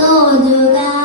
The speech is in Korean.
또 우주가